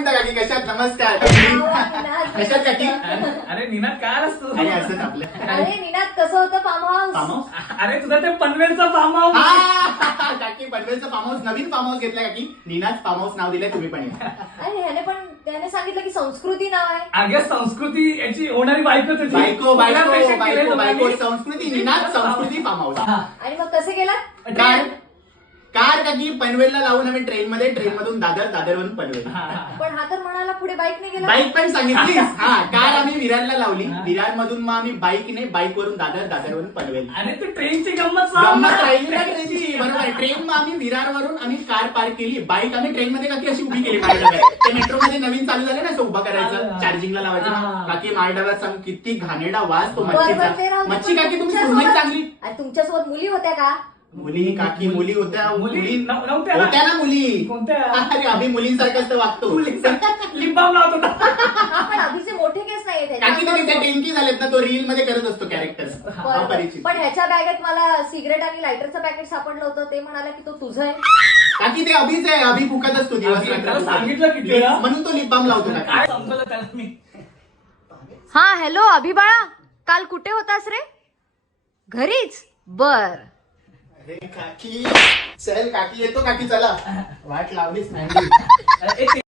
म्हणता काकी? कशात? नमस्कार कशात काकी? अरे निनाद काय असतो? आणि असंच आपलं. अरे निनाद कसं होतं फार्म हाऊस? Form house? अरे तुझा ते पनवेलचा फार्म हाऊस. काकी पनवेलचं फार्म हाऊस, नवीन फार्म हाऊस घेतलं काकी. निनाद फार्म हाऊस नाव दिलंय, तुम्ही पण या. आणि त्याने सांगितलं की संस्कृती नाव आहे. अगे संस्कृती याची होणारी बायको तुझी. बायको बायको कोणापेक्षा बायको केलेलं बायको नाही. संस्कृती, निनाद संस्कृती फार्म हाऊस. आणि मग कसे गेलात? कार काकी पनवेलला लावून आम्ही ट्रेन मधून दादरवरून पनवेल. पण हा तर म्हणाला पुढे बाईकने गेला. बाईक पण सांगितली. हा, कार आम्ही विरारला लावली. विरार मधून मग आम्ही बाईकवरून दादरवरून पनवेल. आणि तू ट्रेनची गंमत सांग गंमत ना. राहिली ना ट्रेनची. बरोबर. ट्रेन मग आम्ही विरारवरून आम्ही कार पार्क केली. बाईक आम्ही ट्रेन मध्ये काकी अशी उभी केली माळढाब्यात. ते मेट्रो मध्ये नवीन चालू झालं ना, असं उभा करायचं, चार्जिंगला लावायचं. काकी माळढाब्यात सांग किती घाणेरडा वास तो बरोबर, ते मच्छीचा. राहू दे. मच्छी काकी तुमची तुमच्यासोबत- सुनबाई चांगली. आणि तुमच्यासोबत मुली होत्या का? मुली काकी मुली होत्या. मुली नव्हत्या होत्या ना मुली. कोणत्या? अरे आम्ही मुलींसारखंच तर वागतो. लिंबाम लावत होता. आपण अभिचे मोठे केस नाही काकी तुम्ही ते डेंकी झालेत ना, तो रील मध्ये करत असतो कॅरेक्टर. परिचित. पण ह्याच्या बॅगेत मला सिगरेट आणि लायटरचं पॅकेट सापडलं होतं. ते म्हणाला की तो तुझं आहे. काकी ते अभिच आहे. अभि फुकत असतो दिवस अभि, रात्र. त्याला सांगितलं किती वेळा? म्हणून तो लिप बाम लावतो काकी. काय समजलं त्याला मी? हा हॅलो अभि बाळा, काल कुठे होतास रे? घरीच? बर. अरे काकी चल, काकी येतो काकी, चला. वाट लावलीच नाही. अरे,